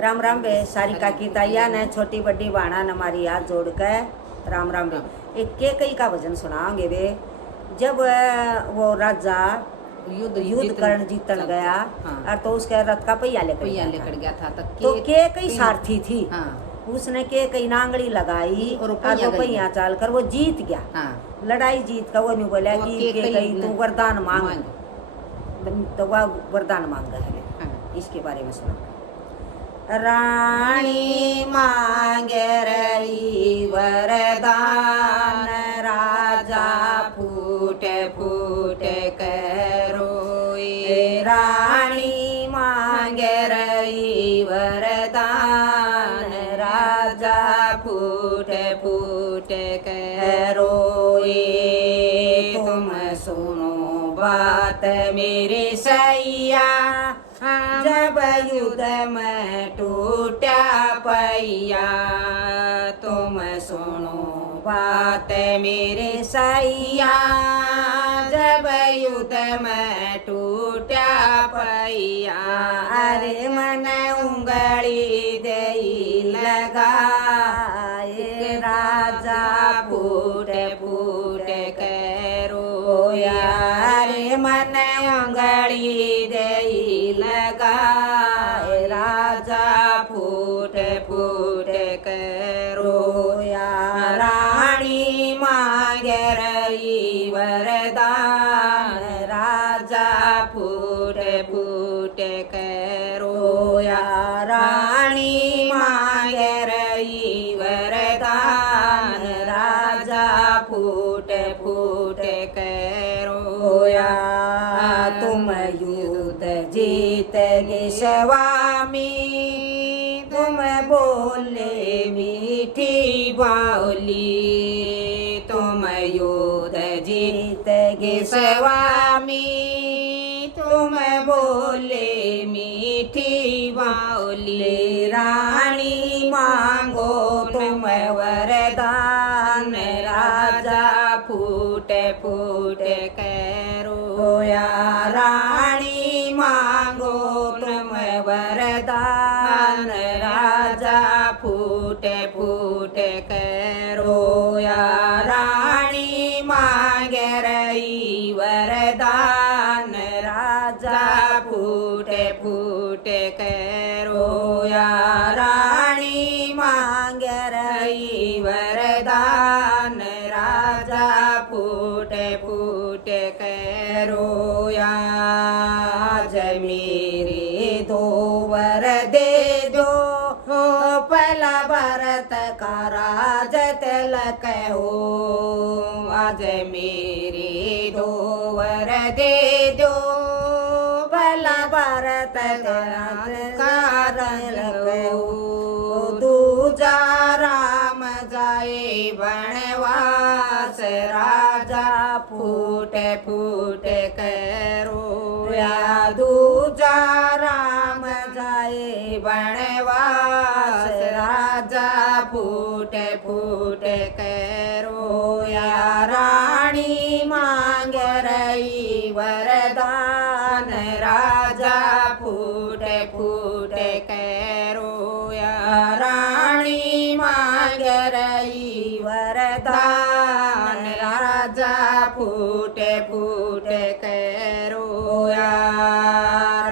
राम राम बे सारी काकी ताइया ने छोटी बड़ी बाणा ने हमारी हाथ जोड़ के राम राम बे। एक के कई का भजन सुनाओगे बे। जब वो राजा युद्ध करण जीतन गया। हाँ। और तो उसके रथ का पहिया लेकर गया था तो के कई सारथी थी। हाँ। उसने के कई नांगड़ी लगाई और वो पहिया चाल कर वो जीत गया। हाँ। लड़ाई जीत का वो नहीं बोला कि के कई तू वरदान मांग, तो वह वरदान मांगा है। हाँ। इसके बारे में सुना। रानी मांगे रही वरदान, राजा फूट फूट करोए। रानी मांगे रही वरदान, राजा फूट फूट करोए। तुम सुनो बात मेरी सैया, जब युद्ध में टूटा पैया। तुम सुनो बात मेरे सैया, जब युद्ध में टूटा पैया। अरे मन उंगली दे लगा, राजा फूट फूट करोया। अरे मन उंगली दे लगा, राजा फूट फूट करोया। रानी मांगे रही वरदान, राजा फूट फूट करोया। रानी मांगे रही वरदान, राजा फूट फूट करोया। तुम युद्ध जीत गे स्वामी, तुम बोले मीठी बावली। तुम युद्ध जीत गे स्वामी, तुम बोले मीठी बावली। रानी मांगो तुम वरदान, राजा फूट फूट करोया। रानी मांगो तुम वरदान, राजा फूट फूट करोया। रानी मांगे रही वरदान, राजा फूट फूट करोया। रानी मांगे रही वरदान, राजा फूट फूट करोया। आज मेरे दो वर दे दो, पहला भरत का राज तिलक हो। आज मेरे दो वर दे दो, पहला भरत का तिलक हो। दूजा राम जाए वनवास, राजा फूट फूट करोया। दूजा राम जाए वनवास, राजा फूट फूट करोया। रानी मांग रही वरदान, राजा फूट फूट करोया। रानी मांग रही वरदान, राजा फूट फूट करोया।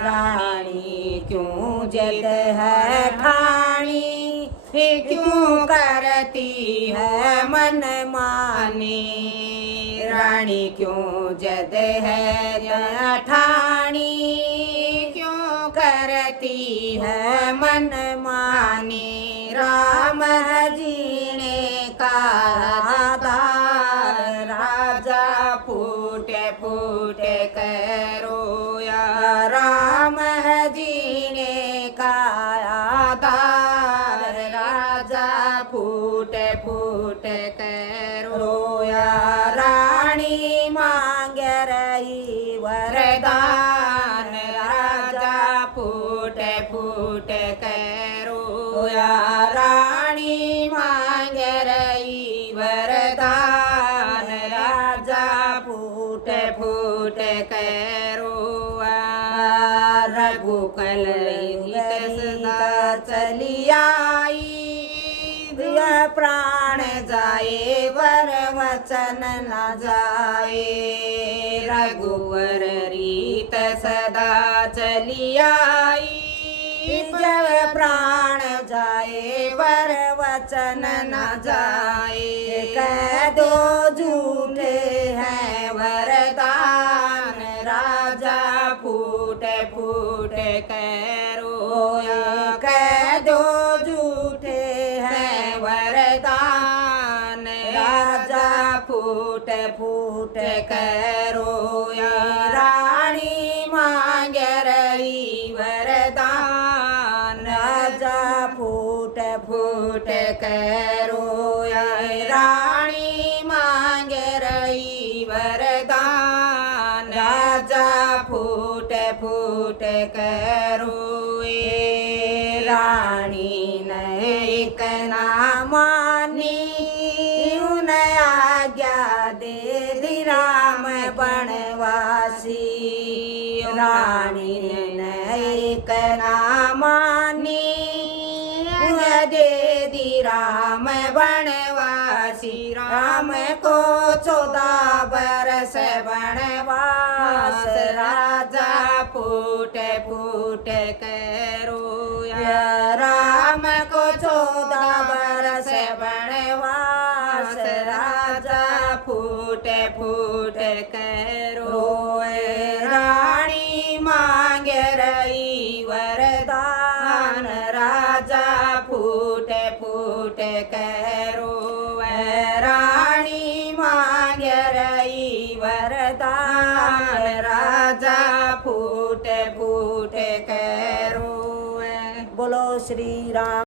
रानी क्यों जद है ठानी, क्यों करती है मन मानी। रानी क्यों जद है ठानी, क्यों करती है मन मानी। राम जीने का आधार, राजा फूट फूट करोया। राम जीने का आधार, राजा फूट फूट करोया। रानी मांग रही वरदान, राजा फूट फूट करोया। रानी मांग रही वरदान, राजा फूट फूट करोया। रघुकुल सदा चली आई। यह प्राण जाए वर वचन न जाए। रघुवर रीत सदा चली आई। जब प्राण जाए वर वचन न जाए। कह दो झूठे हैं वरदान राजा फूट फूट कह रोया। कह दो झूठे हैं वरदान राजा फूट फूट कह रोया। रानी मांग रही वरदान राजा फूट फूट कह रोया। रानी मांग रही वरदान राजा फूट फूट कह रोए। रानी ने एक ना मानी उन आज्ञा दे दी राम बनवासी। रानी ने एक ना मानी दे दी राम बनवासी। राम को 14 बरस बनवास राजा फूट फूट कह रोया। राम को 14 बरस बनवास राजा फूट फूट कह रोए। रानी मांग रही वरदान राजा फूट फूट कह रोए। रानी मांग रही वरदान राजा फूट फूट कह रोए। बोलो श्री राम।